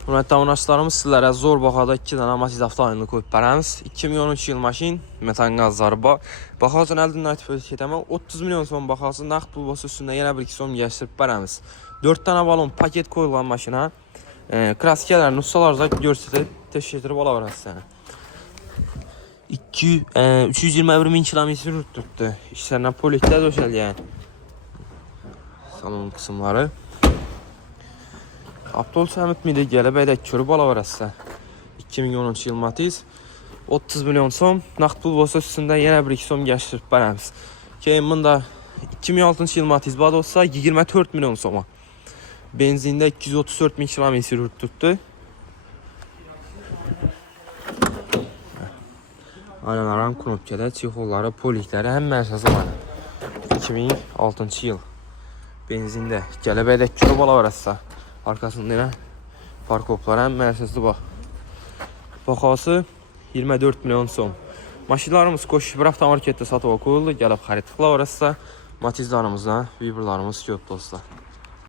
Hörmətli tamaşaçılarımız, sizlərə zor baxada 2 dənə Matiz avtomobilini qoyub bərəmiz. 2013 yıl maşın, metan qazları baxacaq əldən notifikasiya etəmək 30 milyon son baxası nağd pul bosu üstündə yenə bir 2 son gəşdirib bərəmiz. 4 dənə balon paket qoyulan maşına kraskələrini ustalarca göstərib təşkil ola bilər sənə. 321 min kilometr tutdu. İşlərinə politdə döşələyən salon qısımları. Abdol Səmid miydi gəlibəydə körüb ala varəsə 2013 yıl Matiz 30 milyon som nağd pul bosu üstündə yenə bir 2 som gəşdirib bərəmiz. Keyin bunda 2006 yıl Matiz bad olsa 24 milyon soma. Benzində 234 min kilometr tutdu. Aynaların knopkada çexolları, polikləri həm mərkəzi var. 2006 yıl benzində gəlibəydə körüb ala varəsə. Arkasında yine parkoplara hem merkezli bak. Bakası 24 milyon son. Maşinlarımız koşuş bir hafta markette satığa koyuldu. Gəlib xarid tıkla orası. Matizlarımızda, Viberlarımız köp dostlar.